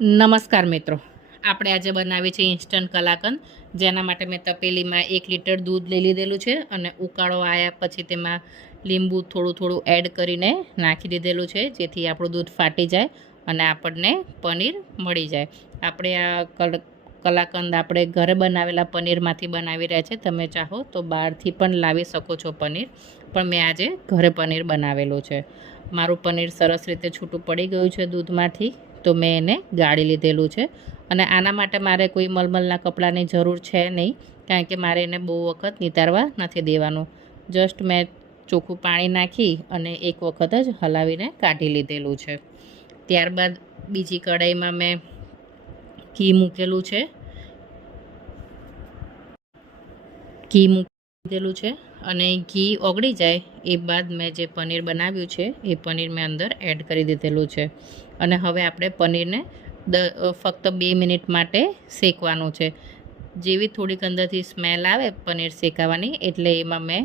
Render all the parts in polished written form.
નમસ્કાર મિત્રો, આપણે આજે બનાવી છે ઇન્સ્ટન્ટ કલાકંદ, જેના માટે મેં તપેલીમાં 1 લીટર દૂધ લઈ લીધેલું છે અને ઉકાળો આવ્યા પછી તેમાં લીંબુ થોડું એડ કરીને નાખી દીધેલું છે, જેથી આપણું દૂધ ફાટી જાય અને આપણને પનીર મળી જાય. આપણે આ કલાકંદ આપણે ઘરે બનાવેલા પનીરમાંથી બનાવી રહ્યા છે. તમે ચાહો તો બહારથી પણ લાવી શકો છો પનીર, પણ મેં આજે ઘરે પનીર બનાવેલું છે. મારું પનીર સરસ રીતે છૂટું પડી ગયું છે દૂધમાંથી, તો મેં એને ગાળી લીધેલું છે. અને આના માટે મારે કોઈ મલમલના કપડાની જરૂર છે નહીં, કારણ કે મારે એને બહુ વખત નિતારવા નથી દેવાનું. જસ્ટ મેં ચોખ્ખું પાણી નાખી અને એક વખત જ હલાવીને કાઢી લીધેલું છે. ત્યારબાદ બીજી કઢાઈમાં મેં ઘી મૂકેલું છે. અને ઘી ઓગળી જાય એ બાદ મેં જે પનીર બનાવ્યું છે એ પનીર મેં અંદર એડ કરી દીધેલું છે. અને હવે આપણે પનીરને ફક્ત 2 મિનિટ માટે શેકવાનું છે. જેવી થોડીક અંદરથી સ્મેલ આવે પનીર શેકાવાની, એટલે એમાં મેં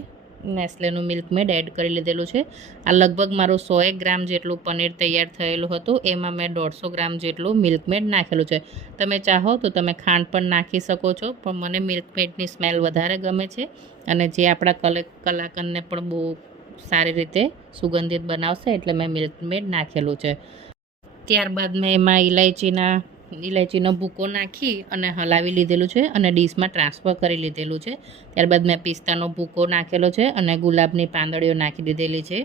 નેસ્લેનું મિલ્કમેડ એડ કરી લીધેલું છે. આ લગભગ મારું 100 ગ્રામ જેટલું પનીર તૈયાર થયેલું હતું. એમાં મેં 150 ગ્રામ જેટલું મિલ્કમેડ નાખેલું છે. તમે ચાહો તો તમે ખાંડ પણ નાખી શકો છો, પણ મને મિલ્કમેડની સ્મેલ વધારે ગમે છે અને જે આપણા કલાકંદને પણ બહુ સારી રીતે સુગંધિત બનાવશે, એટલે મેં મિલ્કમેડ નાખેલું છે. ત્યારબાદ મેં એમાં ઇલાયચીનો ભૂકો નાખી અને હલાવી લીધેલું છે અને ડીશમાં ટ્રાન્સફર કરી લીધેલું છે. ત્યારબાદ મેં પિસ્તાનો ભૂકો નાખેલો છે અને ગુલાબની પાંદડીઓ નાખી દીધેલી છે.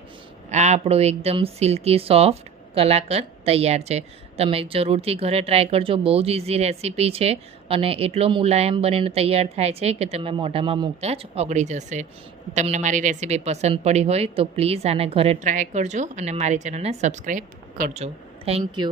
આ આપણો એકદમ સિલ્કી સોફ્ટ કલાકંદ તૈયાર છે. તમે જરૂરથી ઘરે ટ્રાય કરજો. બહુ જ ઇઝી રેસીપી છે અને એટલો મુલાયમ બનીને તૈયાર થાય છે કે તમે મોઢામાં મૂકતા જ ઓગળી જશે. તમને મારી રેસીપી પસંદ પડી હોય તો પ્લીઝ આને ઘરે ટ્રાય કરજો અને મારી ચેનલને સબસ્ક્રાઈબ કરજો. Thank you.